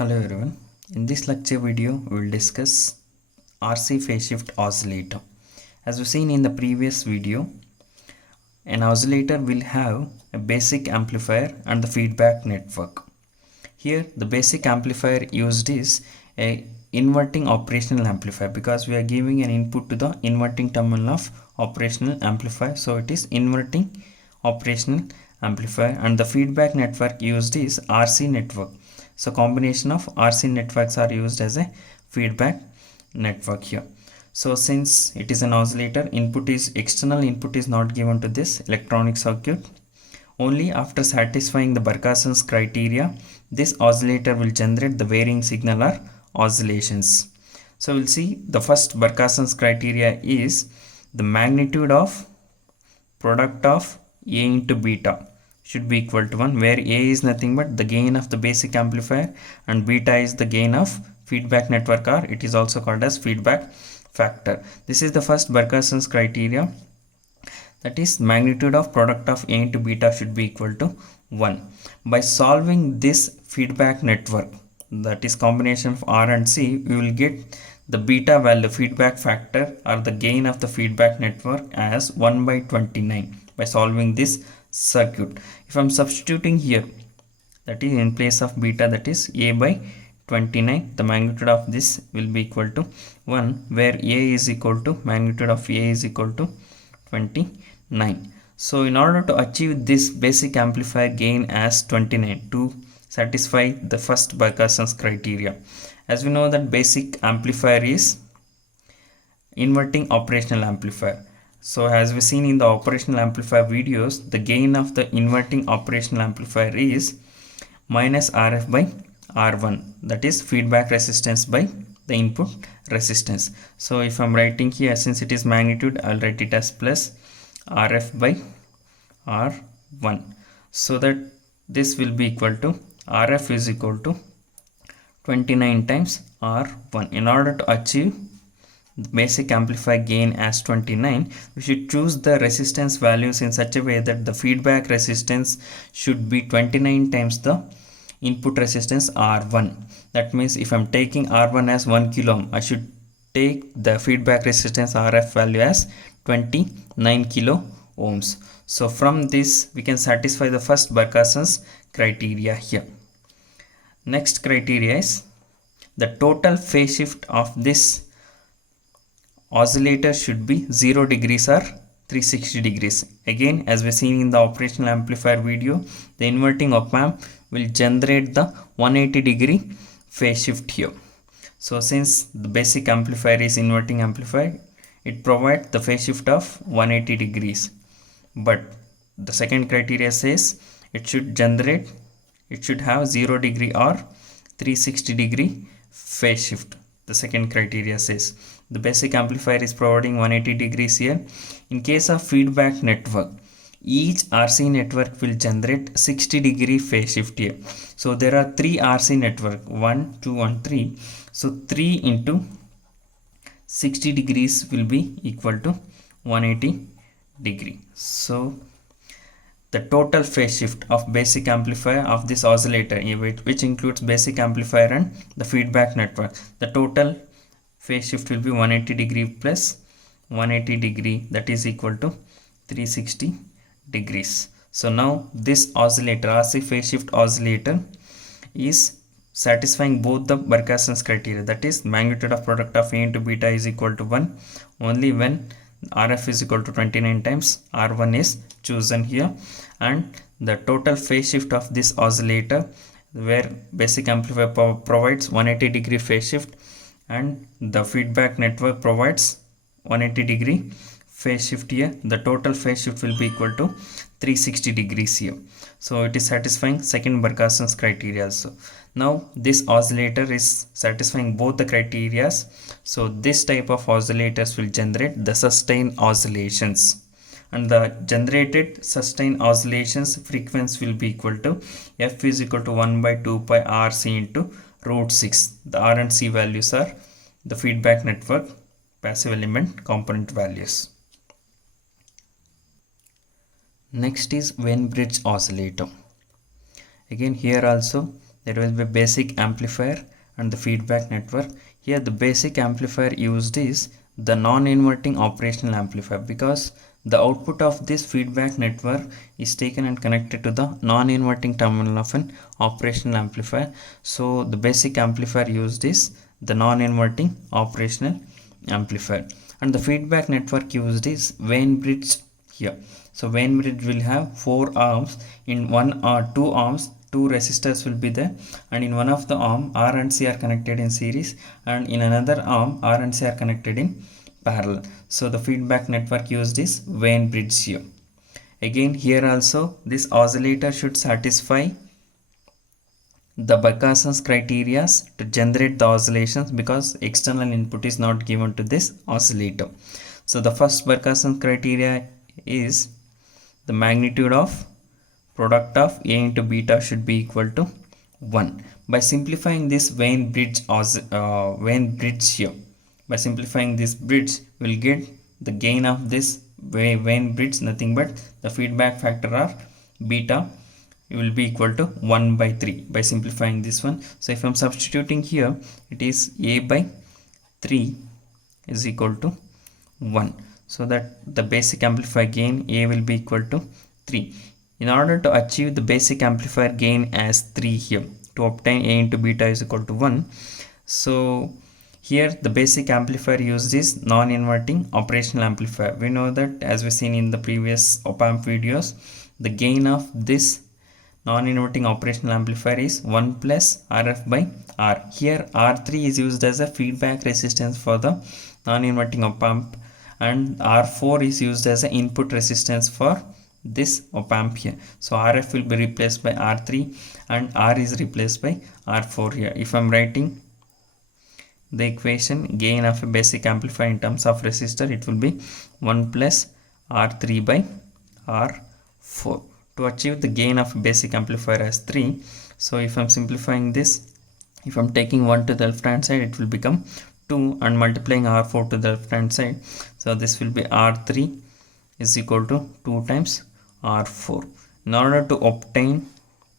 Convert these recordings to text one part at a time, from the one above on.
Hello everyone. In this lecture video, we will discuss RC phase shift oscillator. As we've seen in the previous video, an oscillator will have a basic amplifier and the feedback network. Here, the basic amplifier used is a inverting operational amplifier because we are giving an input to the inverting terminal of operational amplifier. So it is inverting operational amplifier, and the feedback network used is RC network. So combination of RC networks are used as a feedback network here. So since it is an oscillator, external input is not given to this electronic circuit. Only after satisfying the Barkhasen's criteria, this oscillator will generate the varying signal or oscillations. So we'll see the first Barkhasen's criteria is the magnitude of product of A into beta should be equal to 1, where A is nothing but the gain of the basic amplifier and beta is the gain of feedback network, or it is also called as feedback factor. This is the first Barkhasen's criteria, that is magnitude of product of A into beta should be equal to 1. By solving this feedback network, that is combination of R and C, we will get the beta value, feedback factor or the gain of the feedback network as 1 by 29 by solving this circuit. If I am substituting here, that is in place of beta, that is A by 29, the magnitude of this will be equal to 1, where A is equal to magnitude of A is equal to 29. So in order to achieve this basic amplifier gain as 29 to satisfy the first Barkhasen's criteria, as we know that basic amplifier is inverting operational amplifier. So as we seen in the operational amplifier videos, the gain of the inverting operational amplifier is minus RF by R1, that is feedback resistance by the input resistance. So if I'm writing here, since it is magnitude, I'll write it as plus RF by R1, so that this will be equal to RF is equal to 29 times R1. In order to achieve the basic amplifier gain as 29, we should choose the resistance values in such a way that the feedback resistance should be 29 times the input resistance R1. That means if I'm taking R1 as 1 kilo ohm, I should take the feedback resistance RF value as 29 kilo ohms. So from this we can satisfy the first Barkhasen's criteria here. Next criteria is the total phase shift of this oscillator should be 0 degrees or 360 degrees. Again, as we seen in the operational amplifier video, the inverting op amp will generate the 180 degree phase shift here. So since the basic amplifier is inverting amplifier, it provides the phase shift of 180 degrees. But the second criteria says it should have 0 degree or 360 degree phase shift. The second criteria says the basic amplifier is providing 180 degrees here. In case of feedback network, each RC network will generate 60 degree phase shift here. So there are 3 RC network, 1, 2 and 3. So 3 into 60 degrees will be equal to 180 degree. So the total phase shift of basic amplifier of this oscillator, which includes basic amplifier and the feedback network, the total phase shift will be 180 degree plus 180 degree, that is equal to 360 degrees. So now this oscillator, RC phase shift oscillator, is satisfying both the Barkhasen's criteria, that is magnitude of product of A into beta is equal to 1 only when RF is equal to 29 times R1 is chosen here, and the total phase shift of this oscillator, where basic amplifier provides 180 degree phase shift and the feedback network provides 180 degree phase shift here, the total phase shift will be equal to 360 degrees here. So it is satisfying second Barkhasen's criteria also. Now this oscillator is satisfying both the criteria, so this type of oscillators will generate the sustained oscillations, and the generated sustained oscillations frequency will be equal to F is equal to 1 by 2 pi RC into root 6. The R and C values are the feedback network passive element component values. Next is WIEN bridge oscillator. Again here also there will be basic amplifier and the feedback network. Here the basic amplifier used is the non-inverting operational amplifier, because the output of this feedback network is taken and connected to the non-inverting terminal of an operational amplifier. So the basic amplifier used is the non-inverting operational amplifier, and the feedback network used is WIEN bridge here. So WIEN bridge will have 4 arms. In one or 2 arms, 2 resistors will be there, and in one of the arm R and C are connected in series, and in another arm R and C are connected in parallel. So the feedback network used is WIEN bridge here. Again here also this oscillator should satisfy the Barkhasen's criteria to generate the oscillations, because external input is not given to this oscillator. So the first Barkhasen's criteria is the magnitude of product of A into beta should be equal to 1. By simplifying this WIEN bridge here, by simplifying this bridge, we'll get the gain of this WIEN bridge nothing but the feedback factor of beta will be equal to 1 by 3 by simplifying this one. So if I'm substituting here, it is A by 3 is equal to 1, so that the basic amplifier gain A will be equal to 3. In order to achieve the basic amplifier gain as 3 here, to obtain A into beta is equal to 1, so here the basic amplifier used is non-inverting operational amplifier. We know that, as we seen in the previous op-amp videos, the gain of this non-inverting operational amplifier is 1 plus Rf by R. Here R3 is used as a feedback resistance for the non-inverting op-amp, and R4 is used as an input resistance for this op-amp here. So Rf will be replaced by R3 and R is replaced by R4 here. If I'm writing the equation gain of a basic amplifier in terms of resistor, it will be 1 plus R3 by R4. To achieve the gain of basic amplifier as 3, so if I'm simplifying this, if I'm taking 1 to the left hand side, it will become 2, and multiplying R4 to the left hand side, so this will be R3 is equal to 2 times R4. In order to obtain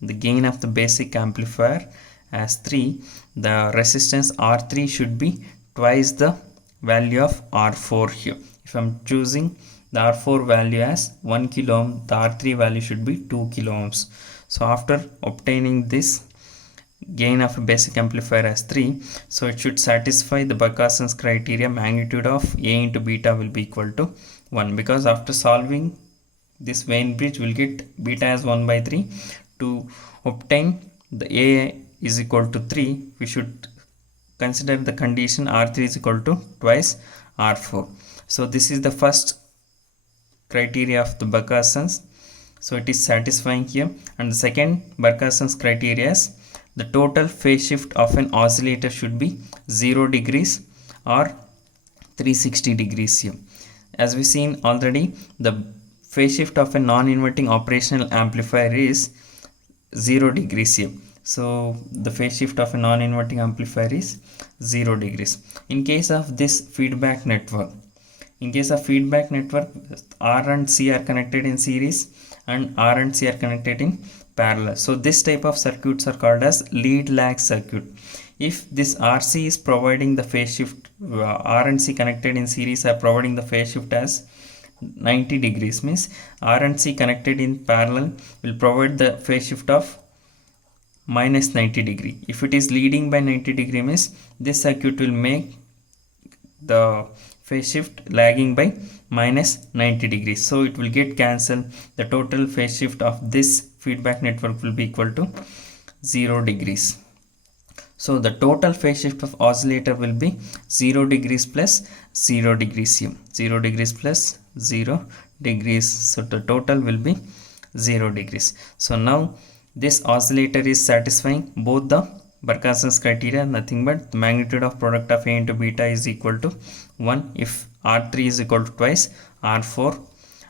the gain of the basic amplifier as 3, the resistance R3 should be twice the value of R4 here. If I'm choosing the R4 value as 1 kilo ohm, the R3 value should be 2 kilo ohms. So after obtaining this gain of a basic amplifier as 3, so it should satisfy the Barkhasen's criteria, magnitude of A into beta will be equal to 1, because after solving this WIEN bridge we'll get beta as 1 by 3. To obtain the A is equal to 3, we should consider the condition R3 is equal to twice R4. So this is the first criteria of the Barkhasen's, so it is satisfying here. And the second Barkhasen's criteria is the total phase shift of an oscillator should be 0 degrees or 360 degrees here. As we seen already, the phase shift of a non-inverting operational amplifier is 0 degrees here. So the phase shift of a non-inverting amplifier is 0 degrees. In case of this feedback network, R and C are connected in series and R and C are connected in parallel. So this type of circuits are called as lead lag circuit. If this RC is providing the phase shift, R and C connected in series are providing the phase shift as 90 degrees, means R and C connected in parallel will provide the phase shift of minus 90 degree. If it is leading by 90 degree, means this circuit will make the phase shift lagging by minus 90 degrees, so it will get cancelled. The total phase shift of this feedback network will be equal to 0 degrees. So the total phase shift of oscillator will be 0 degrees plus 0 degrees here, 0 degrees plus 0 degrees, so the total will be 0 degrees. So now this oscillator is satisfying both the Barkhasen's criteria, nothing but the magnitude of product of A into beta is equal to 1 if R3 is equal to twice R4,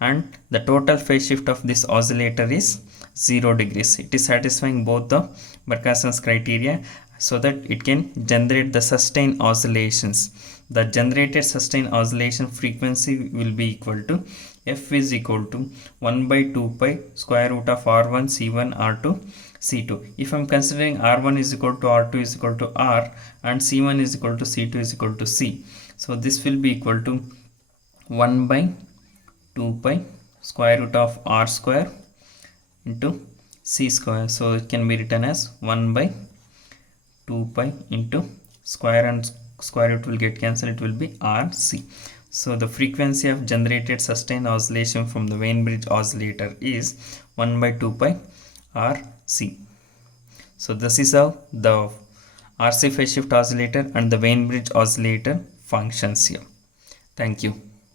and the total phase shift of this oscillator is 0 degrees. It is satisfying both the Barkhasen's criteria, so that it can generate the sustained oscillations. The generated sustained oscillation frequency will be equal to F is equal to 1 by 2 pi square root of R1 C1 R2 C2. If I'm considering R1 is equal to R2 is equal to R and C1 is equal to C2 is equal to C. So this will be equal to 1 by 2 pi square root of R square into C square. So it can be written as 1 by 2 pi into square and square root will get cancelled, it will be RC. So the frequency of generated sustained oscillation from the Wien bridge oscillator is 1 by 2 pi RC. So this is how the RC phase shift oscillator and the Wien bridge oscillator functions here. Thank you.